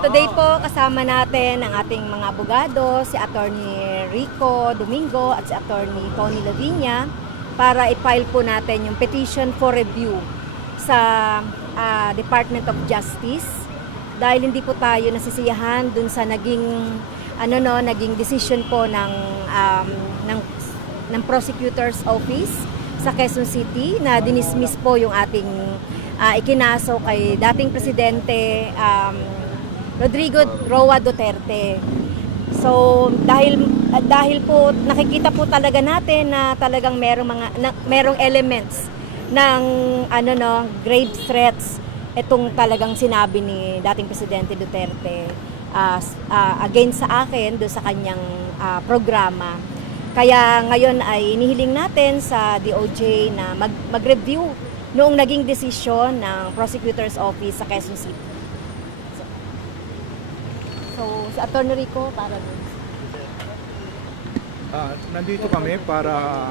Today po kasama natin ang ating mga abogado, si Attorney Rico Domingo at si Attorney Tony Lavinia para i-file po natin yung petition for review sa Department of Justice dahil hindi po tayo nasisiyahan dun sa naging decision po ng Prosecutor's Office sa Quezon City na dinismiss po yung ating ikinaso kay dating Presidente Rodrigo Roa Duterte. So dahil po nakikita po talaga natin na talagang merong elements ng grave threats itong talagang sinabi ni dating Presidente Duterte against sa akin do sa kanyang programa. Kaya ngayon ay inihiling natin sa DOJ na mag-review noong naging desisyon ng Prosecutor's Office sa Quezon City. So, si Atty. Rico para dun. Nandito kami para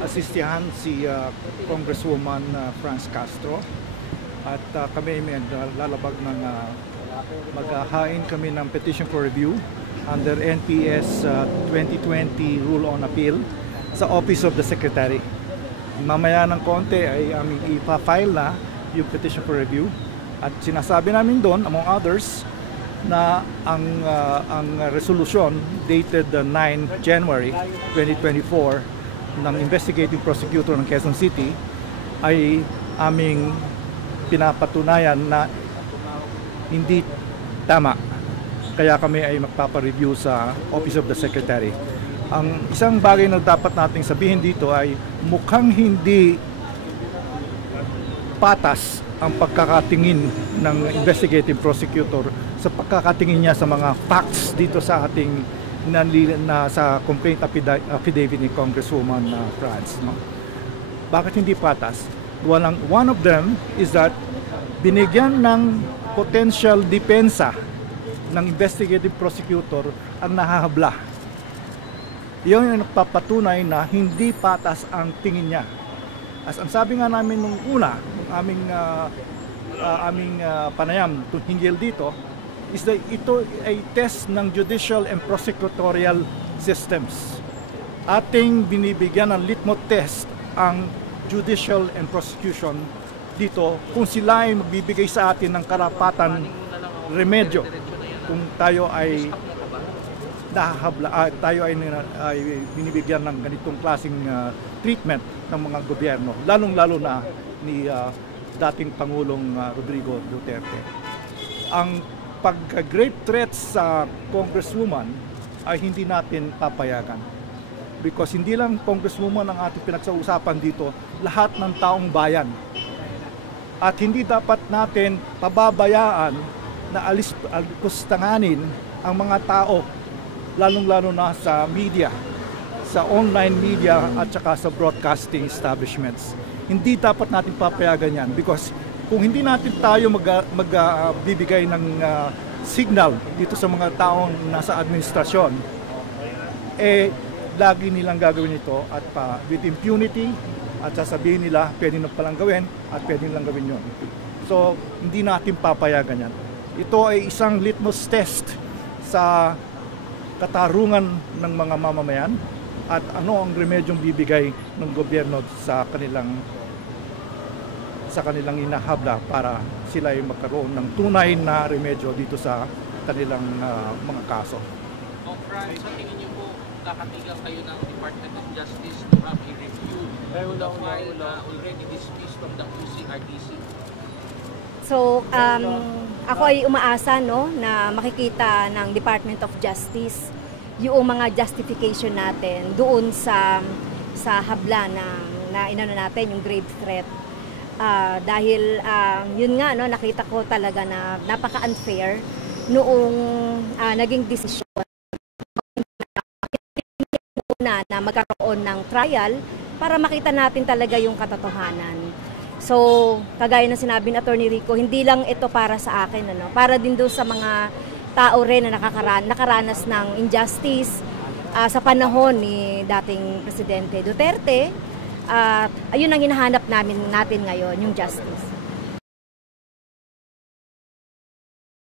asistihan si Congresswoman Franz Castro at kami may lalabag ng maghahain kami ng petition for review under NPS 2020 Rule on Appeal sa Office of the Secretary. Mamaya ng konti ay aming ipa-file na yung petition for review at sinasabi namin doon, among others, na ang resolution dated 9 January 2024 ng Investigating Prosecutor ng Quezon City ay aming pinapatunayan na hindi tama. Kaya kami ay magpapa-review sa Office of the Secretary. Ang isang bagay na dapat nating sabihin dito ay mukhang hindi patas ang pagkakatingin ng investigative prosecutor sa pagkakatingin niya sa mga facts dito sa ating sa complaint affidavit ni Congresswoman Franz. No? Bakit hindi patas? One of them is that binigyan ng potential depensa ng investigative prosecutor ang nahahabla. Iyon ang nagpapatunay na hindi patas ang tingin niya. As ang sabi nga namin nung una, aming panayam hinggil dito, is that ito ay test ng judicial and prosecutorial systems. Ating binibigyan ng litmus test ang judicial and prosecution dito kung sila ay magbibigay sa atin ng karapatan remedyo kung tayo ay tayo ay binibigyan ng ganitong klaseng treatment ng mga gobyerno, lalong-lalo na ni dating Pangulong Rodrigo Duterte. Ang pag-grave threats sa Congresswoman ay hindi natin papayagan. Because hindi lang Congresswoman ang ating pinagsausapan dito, lahat ng taong bayan. At hindi dapat natin pababayaan na alipustanganin ang mga tao, lalong-lalo na sa media, sa online media at saka sa broadcasting establishments. Hindi dapat natin papayagan yan because kung hindi natin tayo magbibigay ng signal dito sa mga taong nasa administrasyon, lagi nilang gagawin ito at with impunity at sasabihin nila pwede na palang gawin at pwede nilang gawin yun. So, hindi natin papayagan yan. Ito ay isang litmus test sa katarungan ng mga mamamayan at ano ang remedyong bibigay ng gobyerno sa kanilang inahabla para sila ay magkaroon ng tunay na remedyo dito sa kanilang mga kaso. Franz, sa tingin niyo po nakatigang kayo ng Department of Justice to have a review of the file already dismissed from the QCRTC? So, ako ay umaasa na makikita ng Department of Justice yung mga justification natin doon sa habla na inano natin, yung grave threat. Dahil yun nga, nakita ko talaga na napaka-unfair noong naging desisyon na magkaroon ng trial para makita natin talaga yung katotohanan. So, kagaya ng sinabi ni Atty. Rico, hindi lang ito para sa akin, para din doon sa mga tao rin na nakaranas ng injustice sa panahon ni dating Presidente Duterte. Ayun ang hinahanap natin ngayon, yung justice.